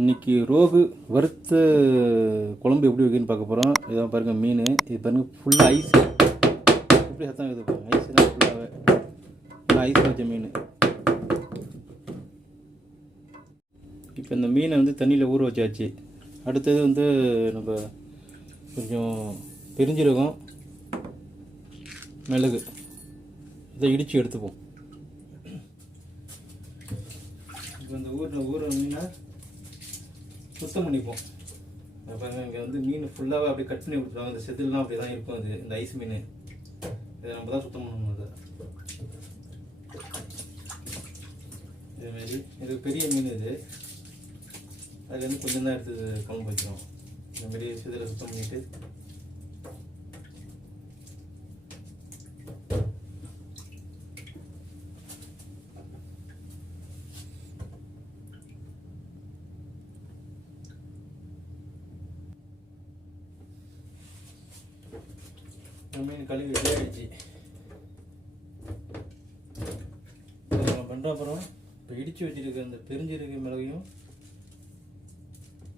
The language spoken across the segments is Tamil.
இன்றைக்கி ரோகு வறுத்த குழம்பு எப்படி வைக்கணும்னு பார்க்க போகிறோம். இதான் பாருங்கள் மீன். இது பாருங்கள் ஃபுல்லாக ஐஸ். எப்படி சத்தம் இது பாருங்கள், ஐஸ் தான் ஃபுல்லாகவே. ஐஸ் வச்ச மீன். இப்போ இந்த மீனை வந்து தண்ணியில் ஊற வச்சாச்சு. அடுத்தது வந்து நம்ம கொஞ்சம் பெருஞ்சீரகம், மிளகு இதை இடித்து எடுத்துப்போம். இப்போ இந்த ஊற மீனை சுத்தம் பண்ணிப்போம். பாருங்கள், இங்கே வந்து மீன் ஃபுல்லாகவே அப்படியே கட் பண்ணி கொடுத்துருவாங்க. இந்த செதில்லாம் அப்படி தான் இருக்கும். அது இந்த ஐஸ் மீன் இதை நம்ம தான் சுத்தம் பண்ணணும். அதை இதேமாரி இது பெரிய மீன். இது அதுலேருந்து கொஞ்சம் தான் எடுத்து குழம்பு வைக்கிறோம். இந்தமாரி செதில் சுத்தம் பண்ணிவிட்டு மீன் கழுவி ரெடி ஆகிடுச்சு. நம்ம பண்ணுற அப்புறம் இப்போ இடித்து வச்சுருக்க அந்த பெருஞ்சீரக மிளகையும்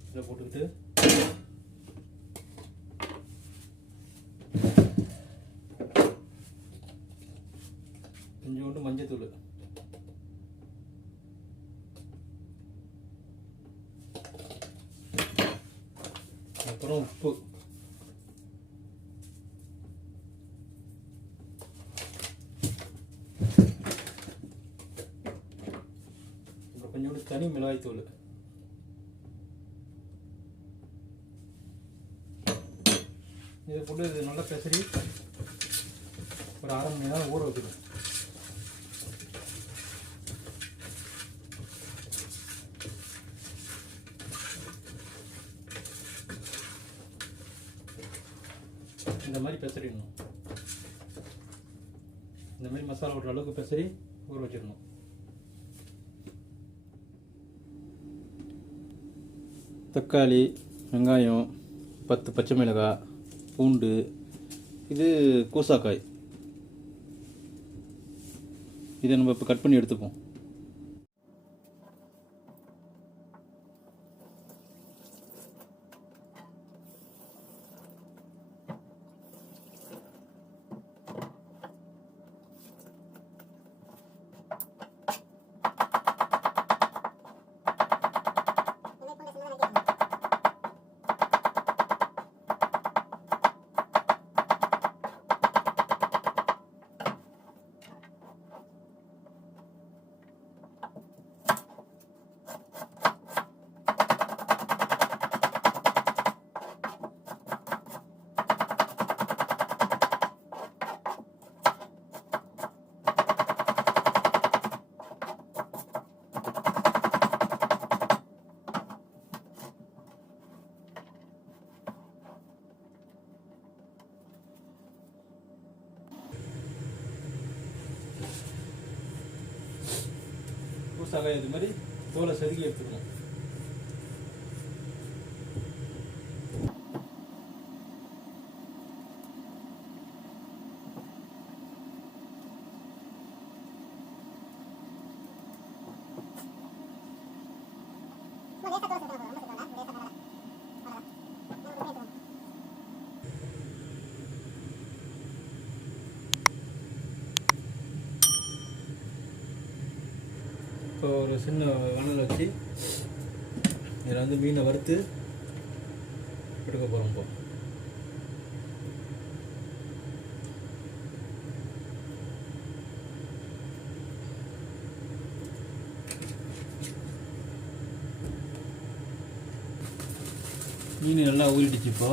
இதில் போட்டுக்கிட்டு கொஞ்சோண்டு மஞ்சத்தூள், அப்புறம் உப்பு, கொஞ்சோண்டு தனி மிளகாய்த்தூள், இதை போட்டு இது நல்லா பெசரி ஒரு அரை மணி நேரம் ஊற வைக்கணும். இந்த மாதிரி பெசரிடணும். இந்த மாதிரி மசாலா ஓட்டுற அளவுக்கு பெசரி ஊற வச்சிடணும். தக்காளி, வெங்காயம், 10 பச்சை மிளகாய், பூண்டு, இது கூசாக்காய். இதை நம்ம இப்போ கட் பண்ணி எடுத்துப்போம். கூசாக்காய் இது மாதிரி தோலை செதுக்கி எடுத்துக்கணும். இப்போ ஒரு சின்ன வானல் வச்சு இதில் வந்து மீனை வறுத்து எடுக்க போகிறோம். இப்போ மீன் நல்லா ஊறிடுச்சு. இப்போ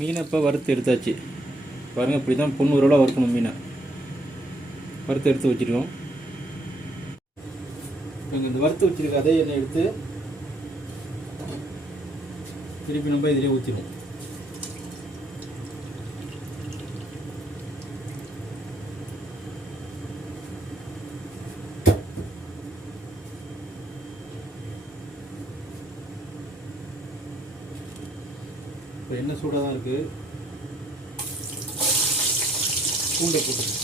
மீனை இப்போ வறுத்து எடுத்தாச்சு பாருங்கள். இப்படி தான் பொண்ணூரோட வறுக்கணும் மீனை. வறுத்து எடுத்து வச்சுருக்கோம். இப்போ இந்த வறுத்து வச்சுருக்க அதே எண்ணெய் எடுத்து திருப்பி நம்ம இதிலே ஊற்றிடுவோம். இப்போ எண்ணெய் சூடாக தான் இருக்குது. பூண்டை போட்டுருக்கோம்.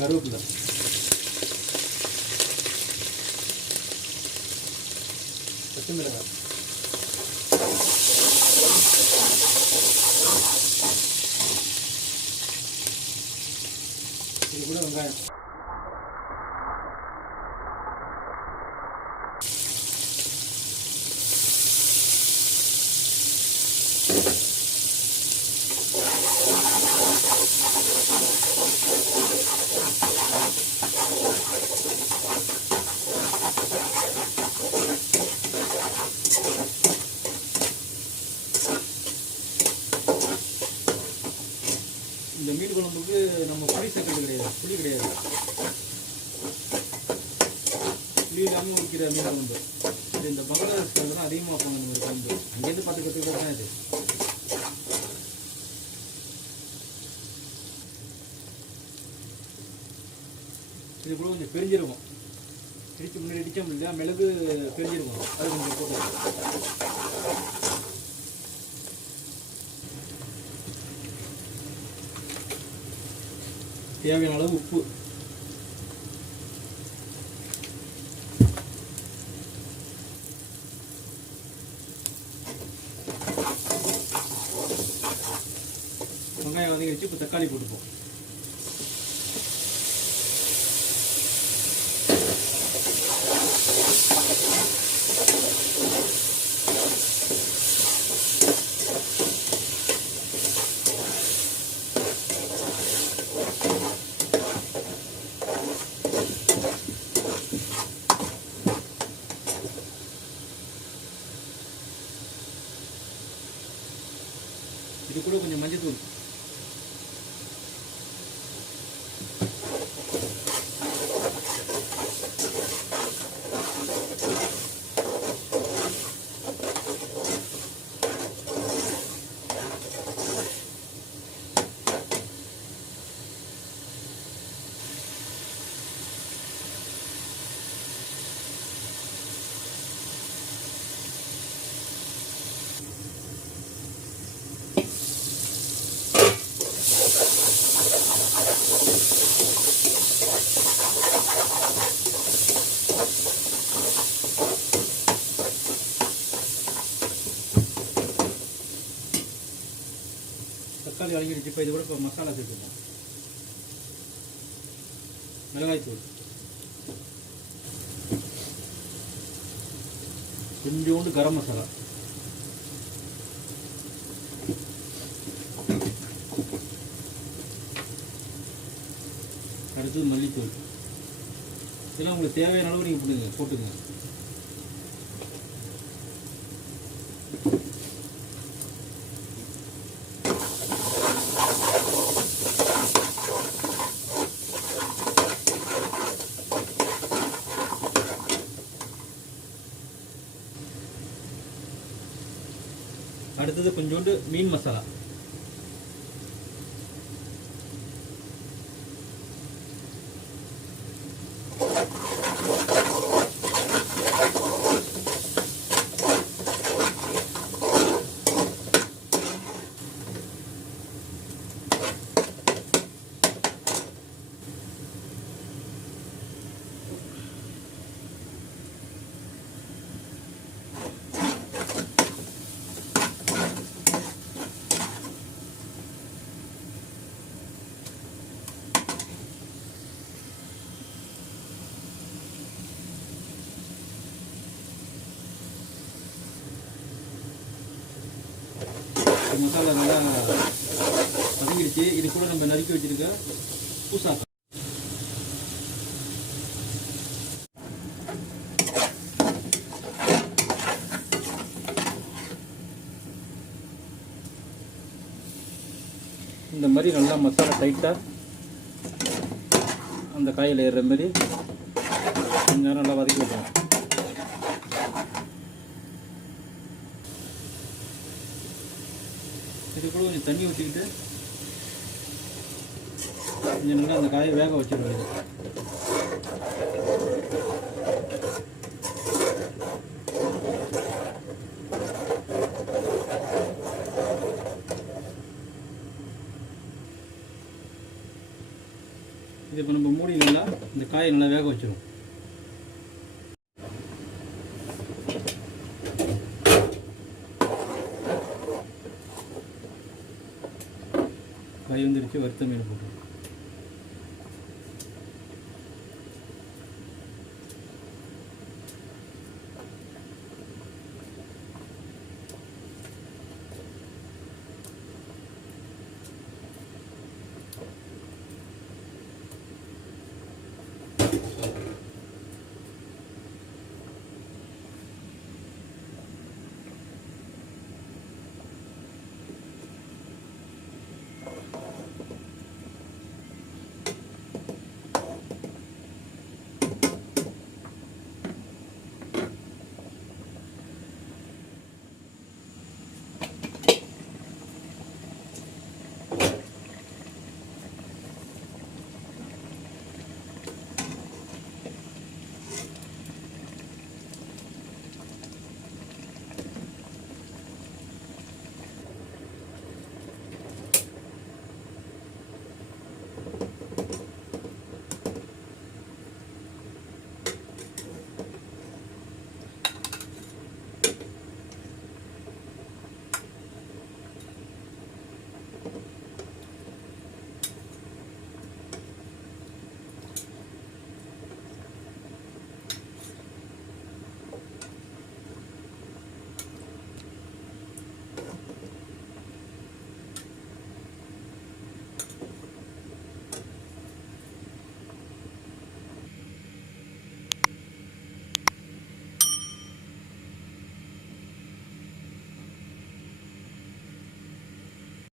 கருவேப்பிலை, பச்சை மிளகாய், இது கூட வெங்காயம், இந்த மீன் குழம்புக்கு நம்ம புளி சேர்க்கறது கிடையாது. புளி கிடையாது. புளி இல்லாமல் வைக்கிற மீன் குழம்பு. இந்த பங்களாதேஷ்காரங்க தான் அதிகமாக வைப்பாங்க இந்த மாதிரி குழம்பு. அங்கேருந்து பார்த்து கற்றுக்கிறது தான் இது. இது கூட கொஞ்சம் பெரிஞ்சிருக்கும். இடிச்சு முன்னாடி இடிச்சோம் இல்லையா, மிளகு பெரிஞ்சிருக்கும். அது கொஞ்சம் போட்டு தேவையான அளவு உப்பு, வெங்காயம் வதங்கிடுச்சு. இப்போ தக்காளி போட்டுப்போம். இது கூட கொஞ்சம் மஞ்சத்தூள், தக்காளி வதங்கிடுச்சு. இப்போ இது கூட இப்போ மசாலா சேர்த்துக்கலாம். மிளகாய்த்தூள், கொஞ்சோண்டு கரம் மசாலா, அடுத்தது மல்லித்தூள். இதெல்லாம் உங்களுக்கு தேவையான அளவு நீங்கள் போட்டுங்க. அடுத்தது கொஞ்சோண்டு மீன் மசாலா, மசாலா நல்லா வதங்கிடுச்சு. இது கூட நம்ம நறுக்கி வச்சுருக்க பூசாக்கா இந்த மாதிரி நல்லா மசாலா டைட்டாக அந்த காயில் ஏறுற மாதிரி கொஞ்சம் நேரம் நல்லா வதக்கி விட்டுருவோம். இது கூட கொஞ்சம் தண்ணி ஊற்றிக்கிட்டு கொஞ்சம் நல்லா அந்த காயை வேக வச்சுருவோம். இது இப்போ நம்ம மூடி நல்லா இந்த காயை நல்லா வேக வச்சிடும். காய் வந்துருச்சு, வறுத்த மீன் போட்டுருவோம்.